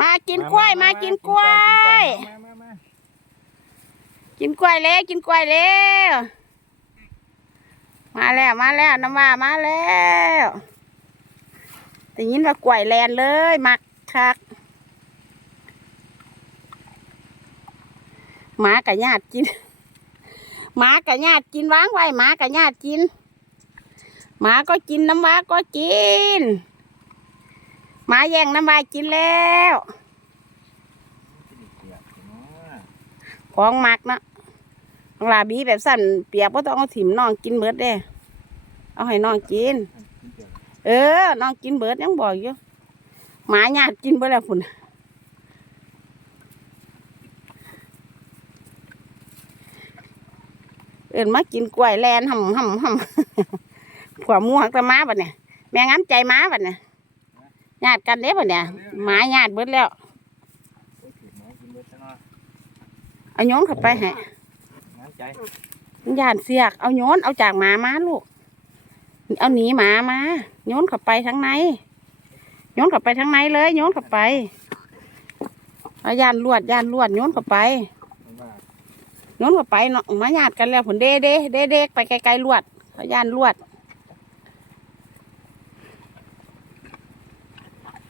มากินกล้วยมากินกล้วยมามามากินกล้วยแล้วกินกล้วยแล้วมาแล้วมาแล้วน้ำว่ามาแล้วแต่ยินว่ากล้วยแลนเลยมักคักหมากับญาติกินหมากับญาติกินวางไว้หมากับญาติกินหมาก็กินน้ำว่าก็กินห มาแย่งน้ำว่ากินแล้วของมักเนาะของลาบีแบบสั่นเปียกก็ต้องเอาถิ่มน้องกินเบิดเด้ เอาให้น้องกิน เออ น้องกินเบิดยังบอกอยู่หมาญาติกินเบิดแล้วพุ่นเอื่นมากินกล้วยแลนห่ำห่ำห่ำขวามูหักตะม้าบัดเนี่ยแม่งั้นใจม้าบัดเนี่ย ญาติกันเด้บัดเนี่ยหมาญาติเบิดแล้วโอ้ยถือหมอกินเบิดซะเนาะเอาโยนเข้าไปให้น้ำใจย่านเสียก เอาโยนเอาจากหมามาลูก เอาหนีหมามาโยนเข้าไปทั้งในโยนเข้าไปทั้งในเลยโยนเข้าไปเอาย่านลวดย่านลวดโยนเข้าไปมันว่าโยนเข้าไปเนาะมาญาติกันแล้วผลเด้เด้เด้เด้ไปไกลๆลวดเอาย่านลวด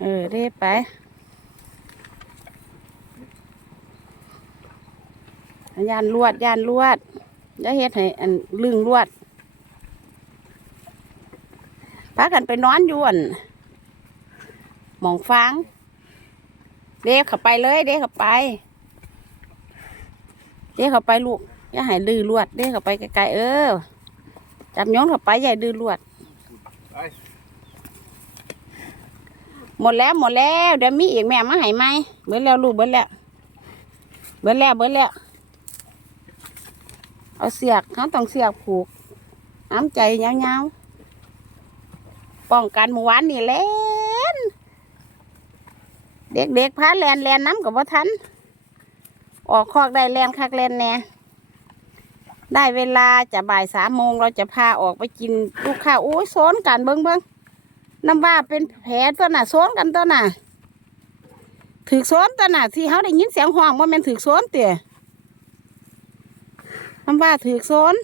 เออเด้ไป ย่านลวด ย่านลวดจะเฮ็ดให้อันลึงลวดพากันไปนอนอยู่อันมองฟางเด้เข้าไปเลย เด้เข้าไป เด้เข้าไปลูกอย่าให้ดื้อลวด เด้เข้าไปไกลๆเออจับโยนเข้าไปอย่าให้ดื้อลวดไป หมดแล้วหมดแล้ว เดี๋ยวมีอีกแม่มาให้ไหมเบิดแล้วลูกเบิดแล้วเบิดแล้วเบิดแล้ว เอาเสียกเขาต้องเสียกผูกน้ำใจยาๆป้องกันหมู่วานนี่แลนเด็กๆพาแลนแลนน้ำกับว่าทันออกคอกได้แลนคักแลนแน่ได้เวลาจะบ่ายสามโมงเราจะพาออกไปกินลูกข้าวโอ้ยโซนกันเบิ้งเบิ้ง น้ำว่าเป็นแผลตัวน่ะโซนกันตัวน่ะถือโซนตัวน่ะที่เขาได้ยินเสียงห้องว่ามันถือโซนเตี๋ยน้ำว่าถือโซน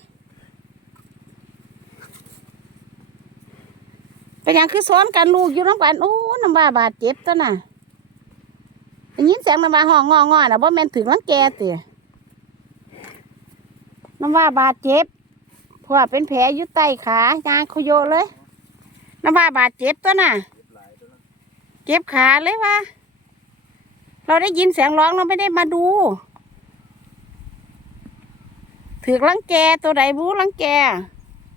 เป็นหยังคือโซนกันลูกอยู่น้ำกันโอ้น้ำว่าบาดเจ็บตัวน่ะได้ยินเสียงน้ำว่าห้องงองอน่ะว่ามันถือรังแกเตี๋ยน้ำว่าบาดเจ็บเพราะว่าเป็นแผลอยู่ใต้ขายางคุโยเลย น้ำว่าบาดเจ็บตัวน่ะ เจ็บขาเลยวะเราได้ยินเสียงร้องเราไม่ได้มาดูถือกลังแกตัวใดบูลังแก